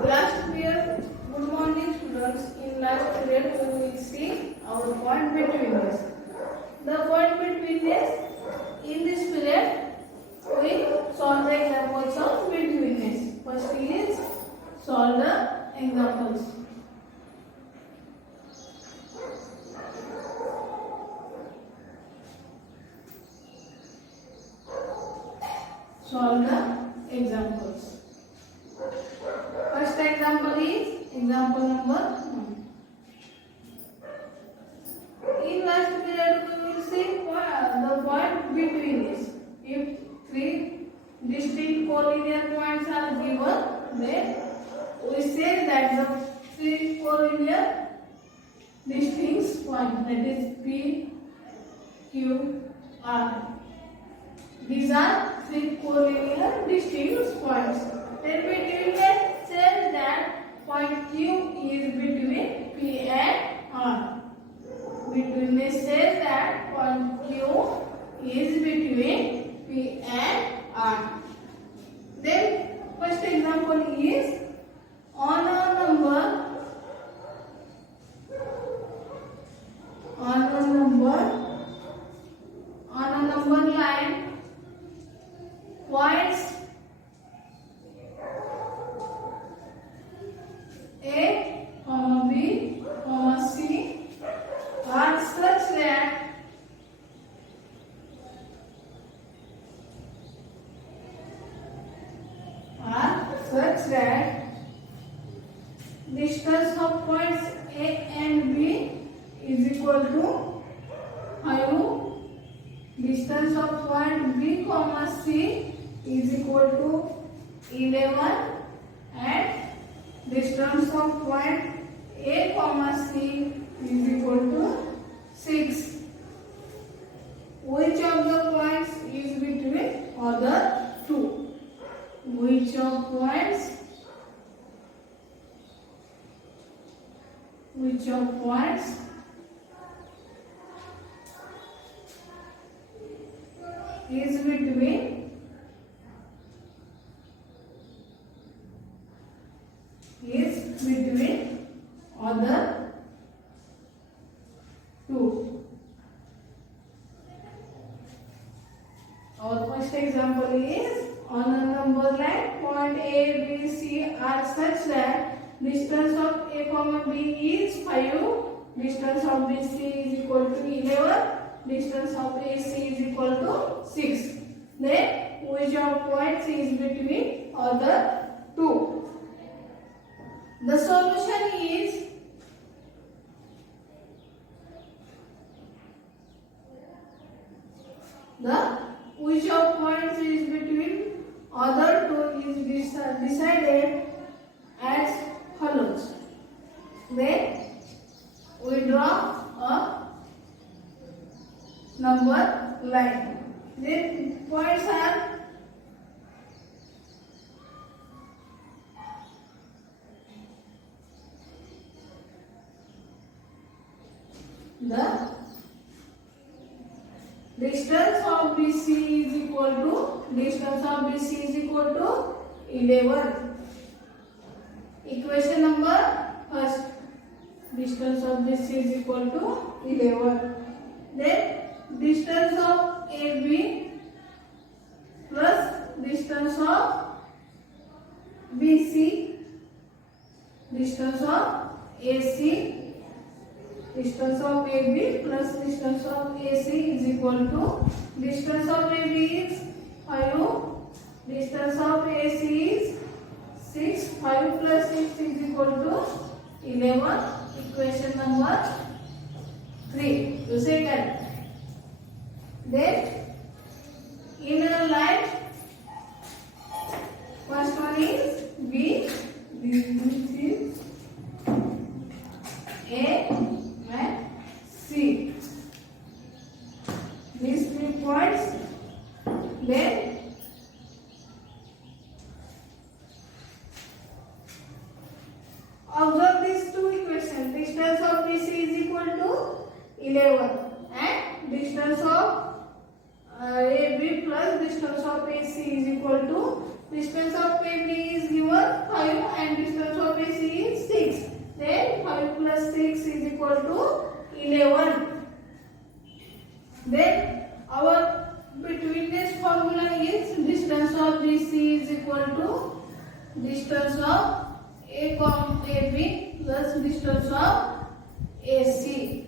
Last period, good morning students. In last period, we will see our point between us. The point between us, in this period, we solve the examples of betweenness. First is solve the examples. Solve the examples. First example is example number 1. In last period we will see the point between this. If three distinct collinear points are given, then we say that the three collinear distinct points, that is P, Q, R. These are three collinear distinct points. Then between them says that point Q is between P and R. Between this says that point Q is between P and R. Then first example is on a number line points A, B, C are such that distance of points A and B is equal to 5. Distance of point B, C is equal to 11, and distance of point A, C is equal to 6. Which of the points is between other two? Which of points is between other two? Our first example is on a number line point A, B, C are such that distance of A, B is 5, distance of BC is equal to 11, distance of AC is equal to 6. Then which of points is between other two? The solution is which of points is between other two is decided as follows. Then we draw a number line. Then points are the distance of BC is equal to 11. Equation number first, distance of BC is equal to 11. Then distance of AB plus distance of BC, distance of AC, distance of AB plus distance of AC is equal to distance of AB is 5, distance of AC is 6, 5 plus 6 is equal to 11. Equation number 3. You say that. Then in a line, first one is B, this is A and C. These 3 points. Then observe these two equations. Distance of BC is equal to 11 and distance of AB plus distance of AC is equal to distance of AB is given 5 and distance distance of A comma AB plus distance of AC.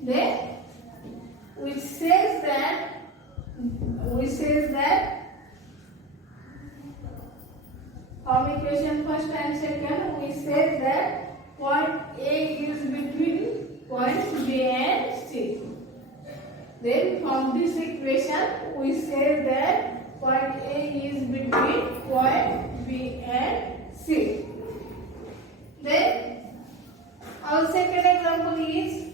Then we says that from equation first and second we said that point A is between points B and C. Then from this equation we say that point A is between point B and C. Then our second example is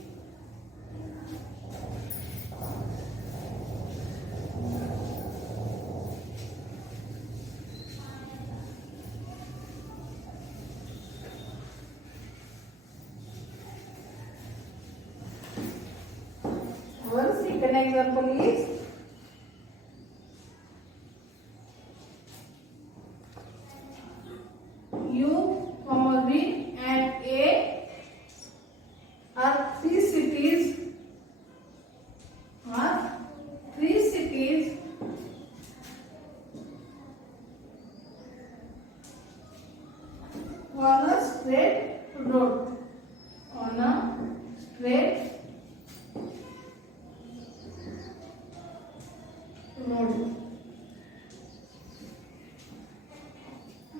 U, B and A are three cities on a straight road.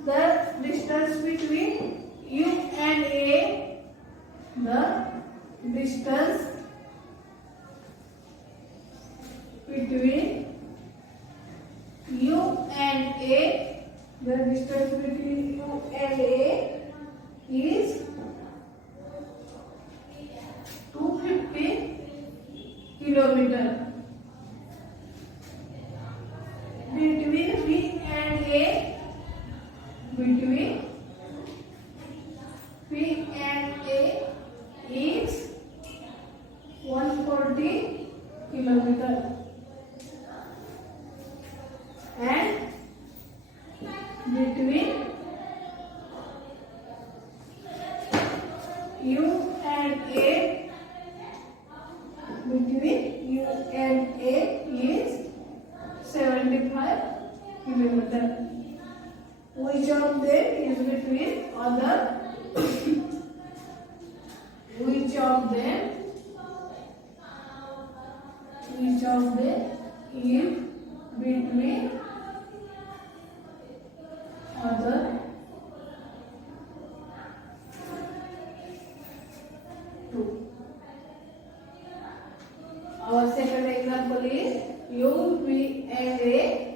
The distance between U and A, the distance between U and A, the distance between U and A is 250 kilometers. Between B and A, is 140 kilometers, and between U and A, is 75 kilometers. Which of them is between other? Which of them is between other two? Our second example is U, B and A.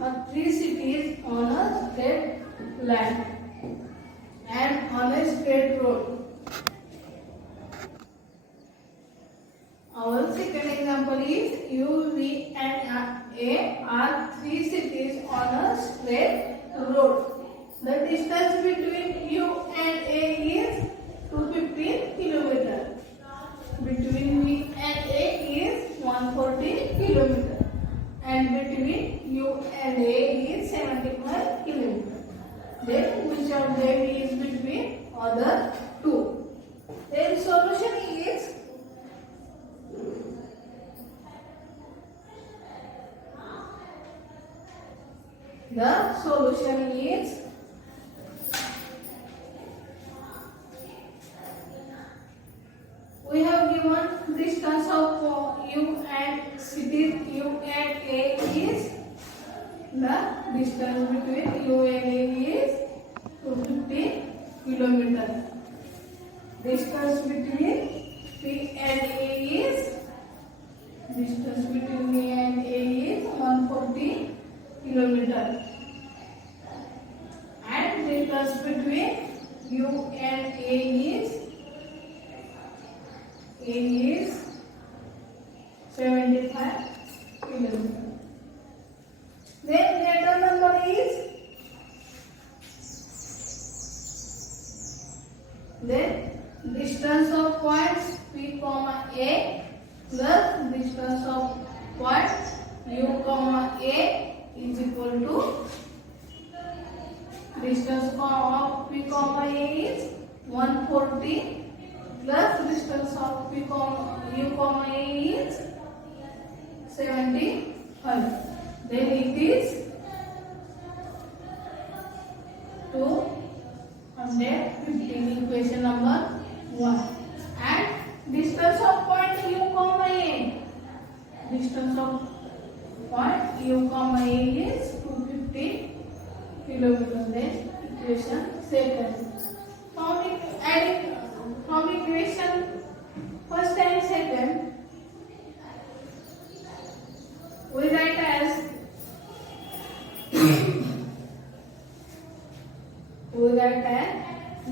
Are three cities on a straight line and on a straight road. Our second example is U, V and A are three cities on a straight road. The distance between U and A is 215 kilometers. Between V and A is 140 kilometers. And between U and A is 75 kilometers. Then which of them is between other two? Then solution is we have given distance of U and cities U and A is the distance between U and A is 250 kilometers. Distance between P and A is 140 kilometers. And distance between U and A is 75 kilometers. Then greater number is distance of points P, A plus distance of point U, A is equal to distance of P, A is 140 plus distance of P, U, A is 75. Then it is 215. Equation number 1. And distance of point U comma A. Distance of point U comma A is 250 kilometers. Then equation second. From equation first and second, we write as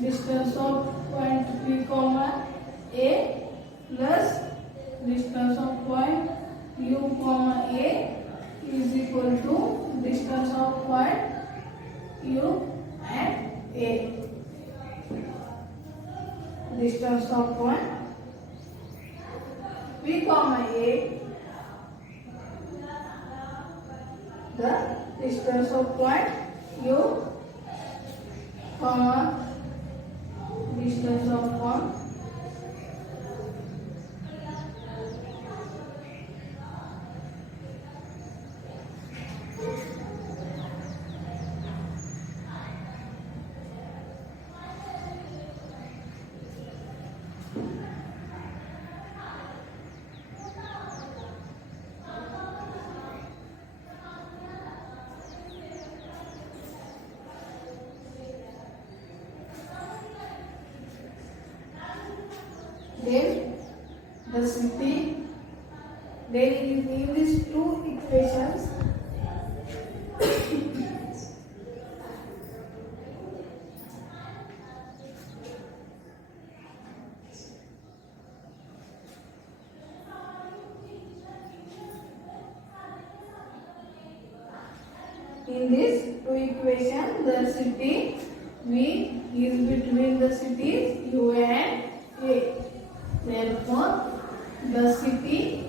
distance of point P comma A plus distance of point U comma A is equal to distance of point U and A. Distance of point P comma A, the distance of point U comma distance of point then the city. Then in these two equations, the city V is between the cities U and A. Therefore, the city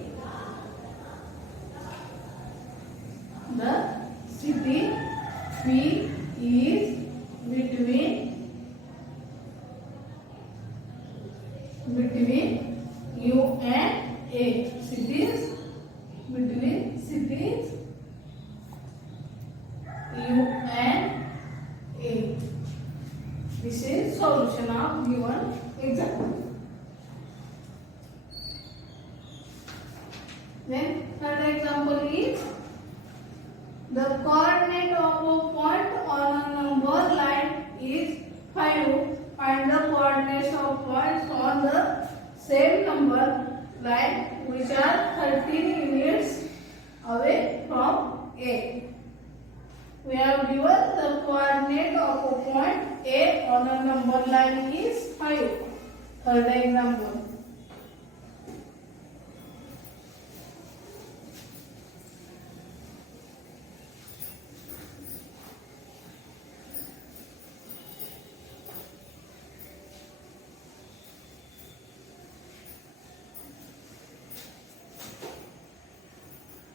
P is between U and A. Cities between cities U and A. This is solution of given example. Then third example is the coordinate of a point on a number line is 5. Find the coordinates of points on the same number line which are 13 units away from A. We have given the coordinate of a point A on a number line is 5. Third example.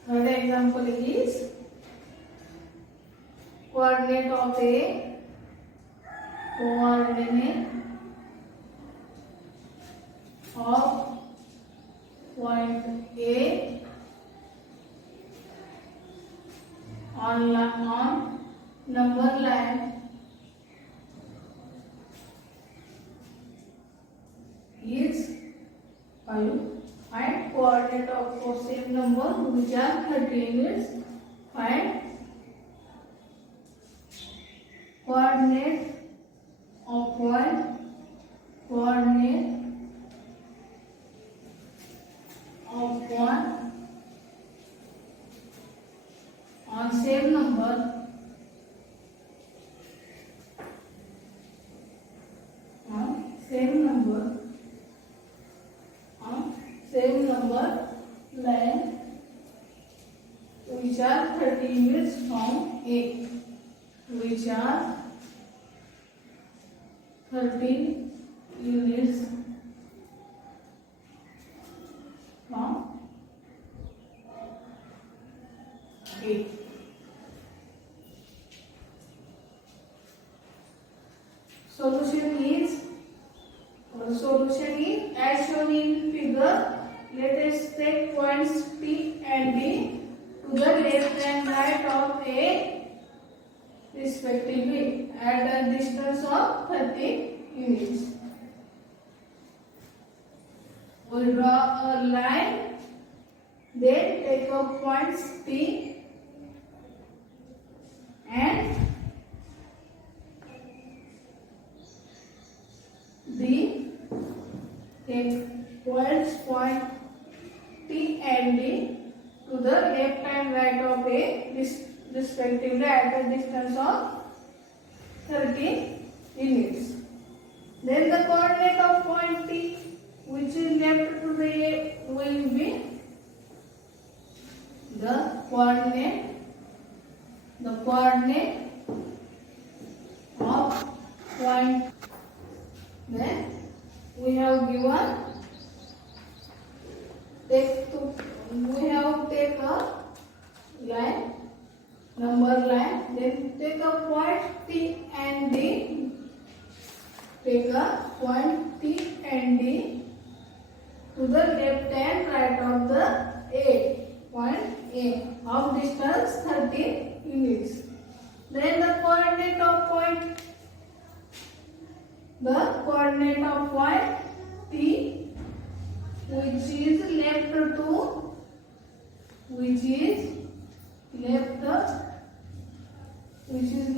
Third example is coordinate of A, coordinate of point A on number line is 5. Find coordinate of same number which are 13 units. Find coordinate of point on same number line which are 30 units from A, which are 13 units from A. Solution is as shown in figure. Let us take points P and D A respectively at a distance of 30 units. We'll draw a line, then take up points P and D. Take point T and D to the left and right of A respectively at a distance of 30 units. Then the coordinate of point T, which is left to the A, will be the coordinate of point. Then we have given we have take a line, number line, then take a point T and D. Take a point T and D to the left and right of the A, point A of distance 30 units. Then the coordinate of point T, which is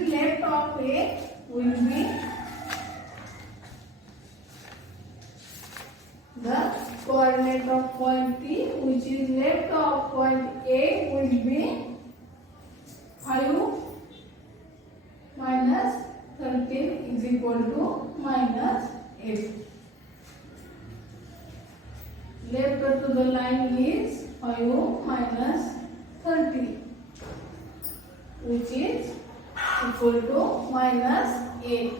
left of A will be the coordinate of point T, which is left of point A, will be 5 minus 13 is equal to minus 8. Left to the line is 5 minus 30, which is equal to minus 8.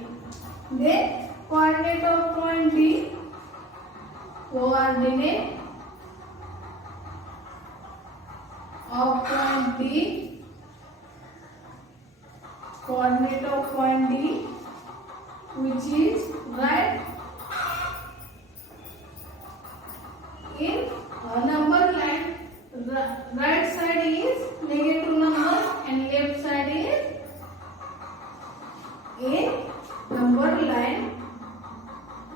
Then coordinate of point D, coordinate of point D, which is right in number line. Right side is negative number and left side is a number line.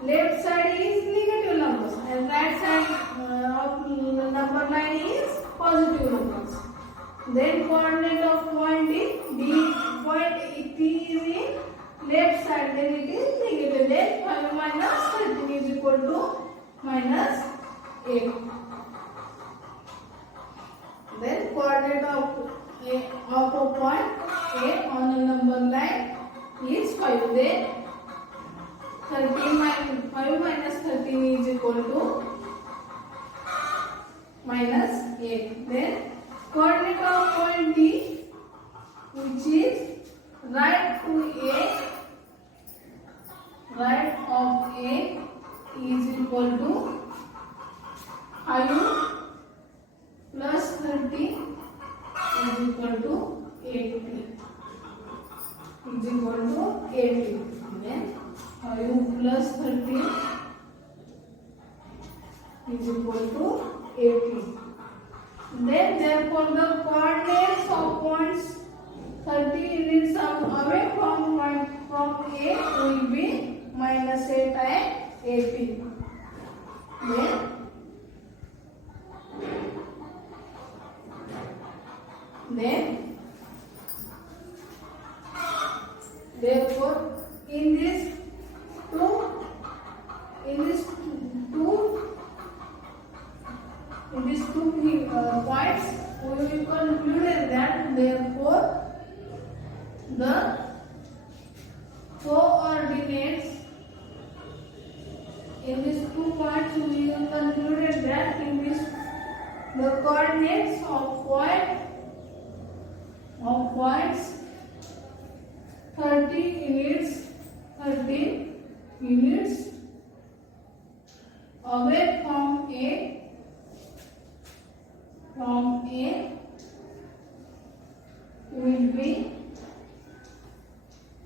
Left side is negative numbers and right side of number line is positive numbers. Then coordinate of point D, point T is in left side, then it is negative. Then 5 minus 13 is equal to minus 8. Then coordinate of a point A on a number line is 5. Then 5 minus 13 is equal to minus 8. Then coordinate of point D, which is right of A is equal to 5 plus 30 is equal to 80. Is equal to 80. Then 5 plus 30 is equal to 80. Then therefore the coordinates of points 30 units away from A will be minus 8 and 80. Then therefore in these two points we will conclude that therefore the coordinates in these 2 points we will conclude that in this the coordinates of points 30 units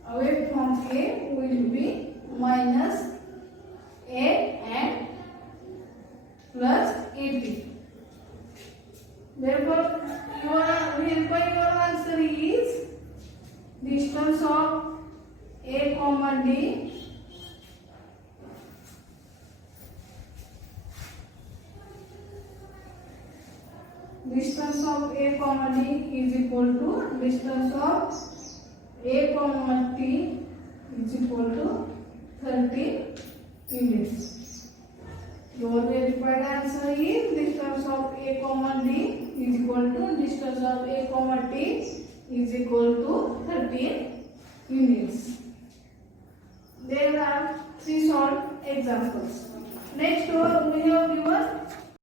away from A will be minus 8 and plus 80. Therefore, hereby your answer is distance of A comma D distance of A comma D is equal to distance of A comma T is equal to 30 units. Your verified answer is distance of A comma D is equal to distance of A comma T is equal to 13 units. There are 3 short examples. Next we have given